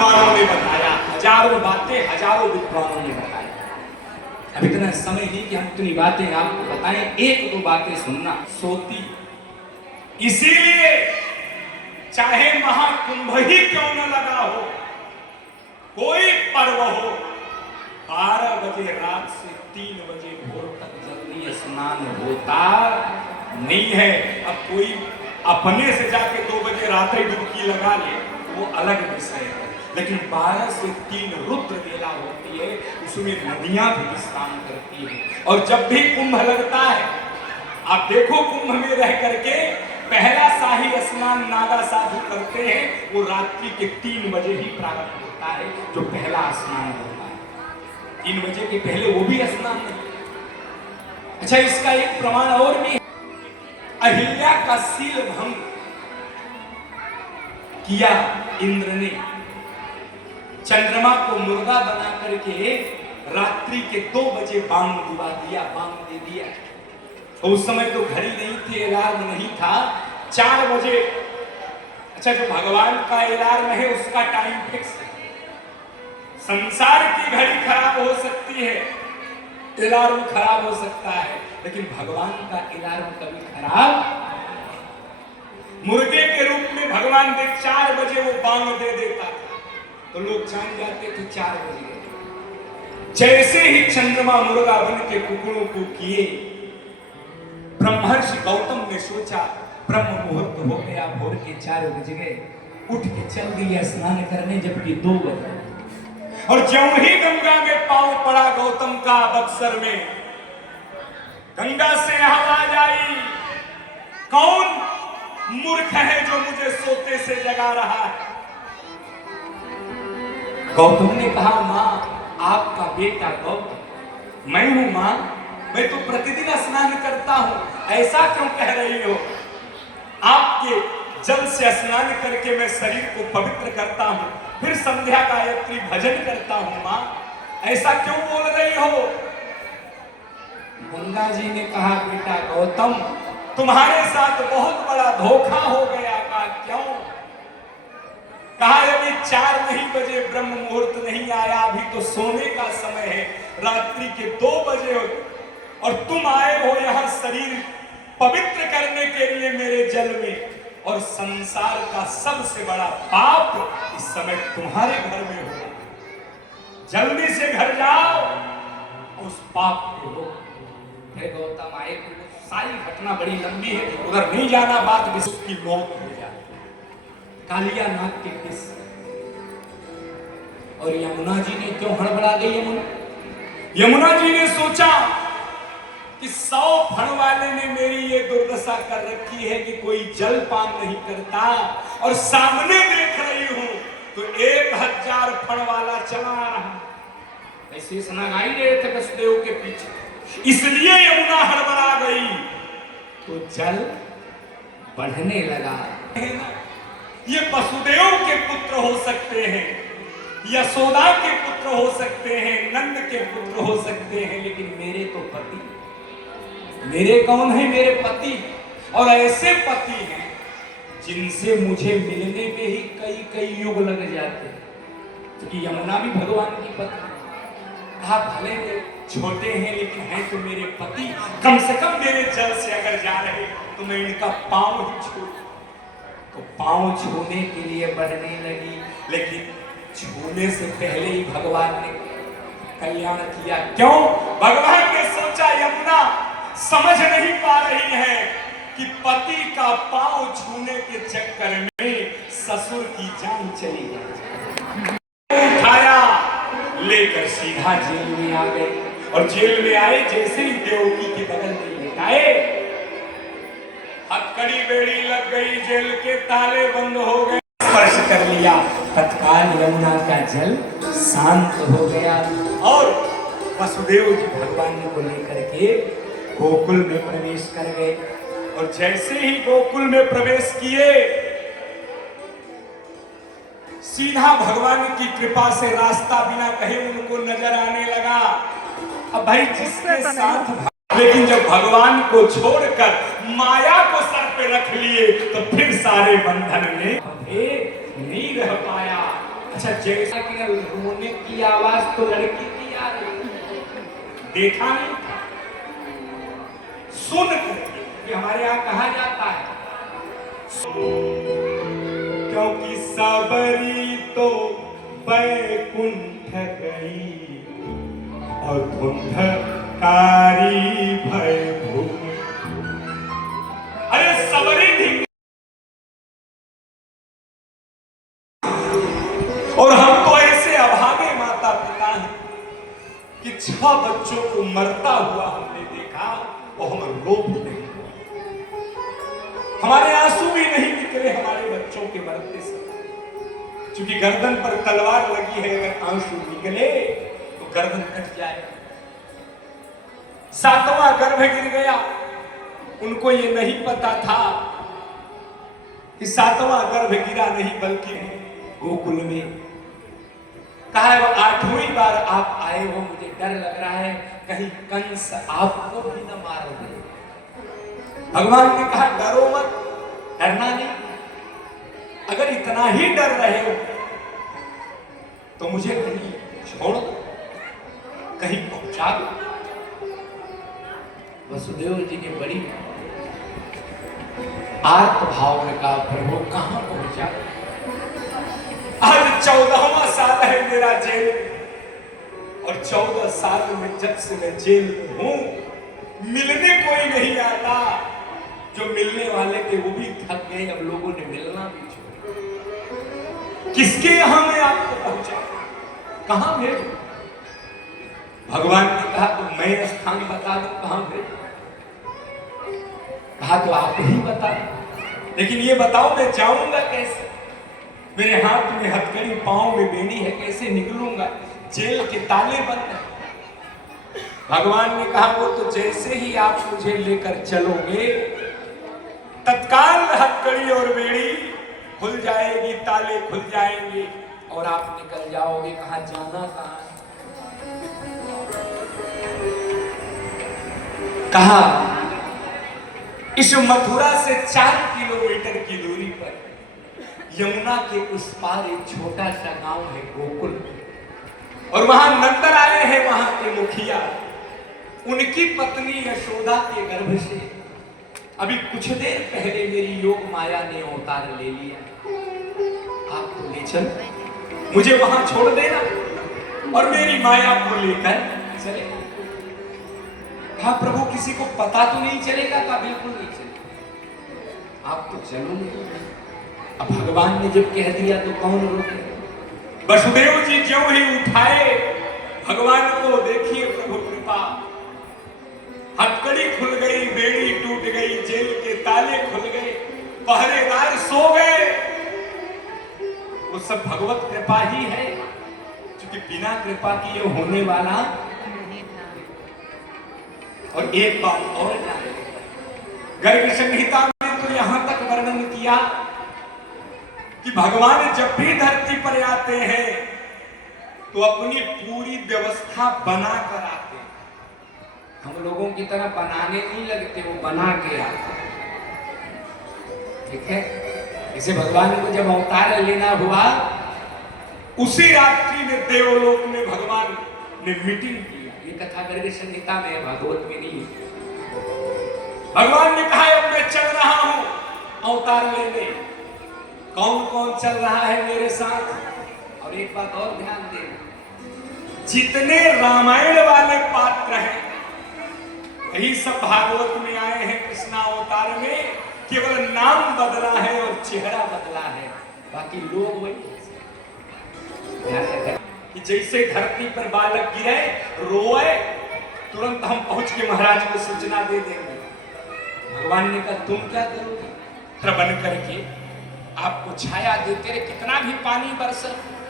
विद्वानों ने बताया, हजारों बातें हजारों विद्वानों ने बताया। अब इतना समय नहीं कि हम इतनी बातें आपको बताएं, एक दो बातें सुनना सोती। इसीलिए चाहे महाकुंभ ही क्यों न लगा हो, कोई पर्व हो, 12 बजे रात से 3 बजे भोर तक जल्दी स्नान होता नहीं है। अब कोई अपने से जाके 2 बजे रात्रि डुबकी लगा ले वो अलग विषय है, लेकिन 12 से 3 रुद्र वेला होती है, उसमें नदियां भी स्नान करती है। और जब भी कुंभ लगता है, आप देखो कुंभ में रह करके पहला शाही स्नान नागा साधु करते हैं, वो रात्रि के 3 बजे ही प्रारंभ होता है, जो पहला स्नान होता है। 3 बजे के पहले वो भी स्नान नहीं। अच्छा, इसका एक प्रमाण और भी है। अहिल्या का सील भंग किया इंद्र ने, चंद्रमा को मुर्गा बना करके रात्रि के 2 बजे बांग दिवा दिया, बांग दे दिया। उस समय तो घड़ी नहीं थी, अलार्म नहीं था, 4 बजे। अच्छा, जो भगवान का अलार्म है उसका टाइम फिक्स है। संसार की घड़ी खराब हो सकती है, अलार्म खराब हो सकता है, लेकिन भगवान का अलार्म कभी खराब। मुर्गे के रूप में भगवान के 4 बजे वो बांग दे देता था, तो लोग जान जाते थे 4 बजे। जैसे ही चंद्रमा मुर्गा बन के कुकड़ों को किए, ब्रह्मर्षि गौतम ने सोचा ब्रह्म मुहूर्त हो गया, भोर के 4 बज गए, उठ के चल दिया स्नान करने, जबकि 2 बजे। और ज्यों ही गंगा में पांव पड़ा गौतम का बक्सर में, गंगा से आवाज आई, कौन मूर्ख है जो मुझे सोते से जगा रहा है। गौतम ने कहा, मां आपका बेटा गौतम। मैं हूं मां, मैं तो प्रतिदिन स्नान करता हूं, ऐसा क्यों कह रही हो। आपके जल से स्नान करके मैं शरीर को पवित्र करता हूं, फिर संध्या गायत्री भजन करता हूं मां, ऐसा क्यों बोल रही हो। गंगा जी ने कहा, बेटा गौतम तुम्हारे साथ बहुत बड़ा धोखा हो गया। का क्यों। कहा, अभी 4 नहीं बजे, ब्रह्म मुहूर्त नहीं आया, अभी तो सोने का समय है, रात्रि के 2 बजे हो, और तुम आए हो यहां शरीर पवित्र करने के लिए मेरे जल में, और संसार का सबसे बड़ा पाप इस समय तुम्हारे घर में हो। जल्दी से घर जाओ, उस पाप को रोको। फिर गौतम आए, सारी घटना बड़ी लंबी है, उधर नहीं जाना, बात भी उसकी मौत हो जाती। कालिया नाग के किस और यमुना जी ने क्यों हड़बड़ा गई। यमुना जी ने सोचा कि 100 फण वाले ने मेरी ये दुर्दशा कर रखी है कि कोई जल पान नहीं करता, और सामने देख रही हूं तो 1000 फण वाला चला रहा। ऐसे सनागाई रहे थे वसुदेव के पीछे, इसलिए यमुना हड़बड़ा गई, तो जल बढ़ने लगा। ये वसुदेव के पुत्र हो सकते हैं, यशोदा के पुत्र हो सकते हैं, नंद के पुत्र हो सकते हैं, लेकिन मेरे तो पति, मेरे कौन है, मेरे पति। और ऐसे पति हैं जिनसे मुझे मिलने में ही कई कई युग लग जाते हैं, क्योंकि यमुना भी भगवान की पत्नी। कहा, भले छोटे हैं लेकिन हैं तो मेरे पति, कम से कम मेरे जल से अगर जा रहे तो मैं इनका पांव ही छू। तो पांव छूने के लिए बढ़ने लगी, लेकिन छूने से पहले ही भगवान ने कल्याण किया। क्यों। भगवान ने सोचा यमुना समझ नहीं पा रही है कि पति का पांव छूने के चक्कर में ससुर की जान चली गई। उठाया, लेकर सीधा जेल में आ गए, और जेल में आए, जैसे ही देवकी के बगल में लेटाए, हथकड़ी बेड़ी लग गई, जेल के ताले बंद हो गए। स्पर्श कर लिया, तत्काल यमुना का जल शांत हो गया, और वसुदेव जी भगवान को लेकर के गोकुल में प्रवेश कर गए। और जैसे ही गोकुल में प्रवेश किए, सीधा भगवान की कृपा से रास्ता बिना कहे उनको नजर आने लगा। अब भाई जिसके साथ, लेकिन जब भगवान को छोड़कर माया को सर पे रख लिए, तो फिर सारे बंधन में नहीं रह पाया। अच्छा, जैसा कि रोने की आवाज तो लड़की की आ रही, देखा नहीं, सुन करके, कि हमारे यहाँ कहा जाता है क्योंकि सबरी तो बैकुंठ गई और धुंधकारी भय भूमि। अरे सबरी थी और हम तो ऐसे अभागे माता पिता हैं कि 6 बच्चों को मरता हुआ हमने देखा और हम रो भी नहीं, हमारे आंसू भी नहीं निकले हमारे बच्चों के मरते से, क्योंकि गर्दन पर तलवार लगी है, अगर आंसू निकले तो गर्दन कट जाए। 7वां गर्भ गिर गया, उनको ये नहीं पता था कि 7वां गर्भ गिरा नहीं बल्कि गोकुल में। कहा है वो 8वीं बार आप आए हो, मुझे डर लग रहा है कहीं कंस आपको भी न मार दे। भगवान ने कहा डरो मत, डरना नहीं, अगर इतना ही डर रहे हो तो मुझे कहीं छोड़ दो, कहीं पहुंचा दो। वसुदेव जी ने बड़ी आर्त भाव में कहा प्रभु कहां पहुंचा। आज 14वां साल है मेरा जेल, और 14 साल में जब से मैं जेल में हूं, मिलने कोई नहीं आता, जो मिलने वाले थे वो भी थक गए, अब लोगों ने मिलना भी छोड़ा। किसके यहां मैं आपको पहुंचा, कहां भेजूं? भगवान ने कहा तो मैं स्थान बता दूं कहां भेजूं। कहा तो आप ही बता, लेकिन ये बताओ मैं जाऊंगा कैसे? मेरे हाथ में हथकड़ी, पांव में बेड़ी है, कैसे निकलूंगा? जेल के ताले बंद हैं। भगवान ने कहा वो तो जैसे ही आप मुझे लेकर चलोगे तत्काल हथकड़ी और बेड़ी खुल जाएगी, ताले खुल जाएंगे और आप निकल जाओगे। कहा जाना कहां? कहा इस मथुरा से 4 किलोमीटर की दूरी पर यमुना के उस पार एक छोटा सा गांव है गोकुल, और वहां नंदन आए हैं, वहां के मुखिया। उनकी पत्नी यशोदा के गर्भ से अभी कुछ देर पहले मेरी योग माया ने अवतार ले लिया। आप तो ले चल, मुझे वहां छोड़ देना और मेरी माया को लेकर चले। हाँ प्रभु किसी को पता तो नहीं चलेगा? का बिल्कुल नहीं चलेगा, आप तो चलो। अब भगवान ने जब कह दिया तो कौन रोके? वसुदेव जी क्यों ही उठाए भगवान को, देखिए प्रभु कृपा, हथकड़ी खुल गई, बेड़ी टूट गई, जेल के ताले खुल गए, पहरेदार सो गए। वो सब भगवत कृपा ही है, क्योंकि बिना कृपा की ये होने वाला। और एक बात और जाने, गर्ग संहिता में तो यहां तक वर्णन किया कि भगवान जब भी धरती पर आते हैं तो अपनी पूरी व्यवस्था बना कर आते हैं। हम लोगों की तरह बनाने नहीं लगते, वो बना के आते हैं। ठीक है, इसे भगवान को जब अवतार लेना हुआ उसी रात्रि में देवलोक में भगवान ने मीटिंग की। ये कथा गर्ग संहिता में है, भागवत में नहीं। भगवान ने कहा अब मैं चल रहा हूं अवतार लेने। कौन कौन चल रहा है मेरे साथ? और एक बात और ध्यान देना, जितने रामायण वाले पात्र हैं यही सब भागवत में आए हैं। कृष्णा अवतार में केवल नाम बदला है और चेहरा बदला है, बाकी लोग वही। कि जैसे धरती पर बालक गिरे, रोए, तुरंत हम पहुंच के महाराज को सूचना दे देंगे। भगवान ने कहा तुम क्या करोगे? प्रबंध करके आपको छाया देते रहे, कितना भी पानी बरसे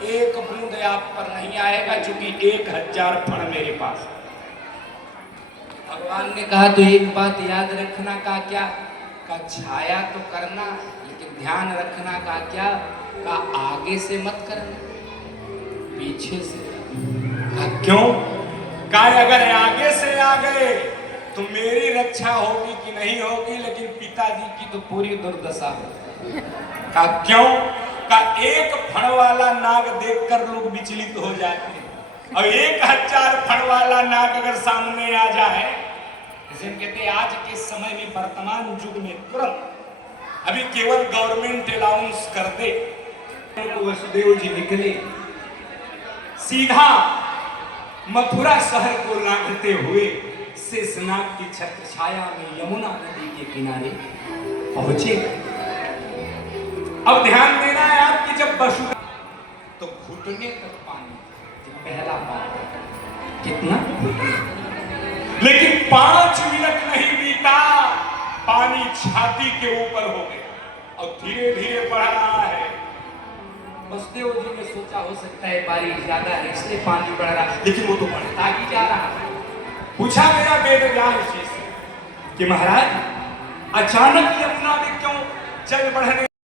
एक बूंद आप पर नहीं आएगा, क्योंकि 1000 फण मेरे पास। भगवान ने कहा तो एक बात याद रखना। का क्या? का छाया तो करना, लेकिन ध्यान रखना। का क्या? का आगे से मत करना, पीछे से। का क्यों? का अगर आगे से आ गए तो मेरी रक्षा होगी कि नहीं होगी, लेकिन पिताजी की तो पूरी दुर्दशा होगी। का क्यों? का एक फण वाला नाग देखकर लोग विचलित हो जाते हैं, और 1000 फण वाला नाग अगर सामने आ जाए, जैसे कहते हैं आज के समय में वर्तमान युग में तुरंत अभी केवल गवर्नमेंट अलाउंस कर दे तो वसुदेव जी निकले सीधा मथुरा शहर को लांघते हुए शेषनाग की छत्र छाया में यमुना नदी के किनारे पहुंचे। अब ध्यान देना है आप कि जब वसुदेव तो घुटने तक पानी, पहला पानी कितना, लेकिन 5 मिनट नहीं बीता पानी छाती के ऊपर हो गया और धीरे धीरे बढ़ रहा है। वसुदेव जी ने सोचा हो सकता है बारिश ज्यादा है इसलिए पानी बढ़ रहा है, लेकिन वो तो बढ़ता ही जा रहा है। पूछा गया वेद व्यास जी से कि महाराज अचानक यमुना में क्यों जल बढ़ने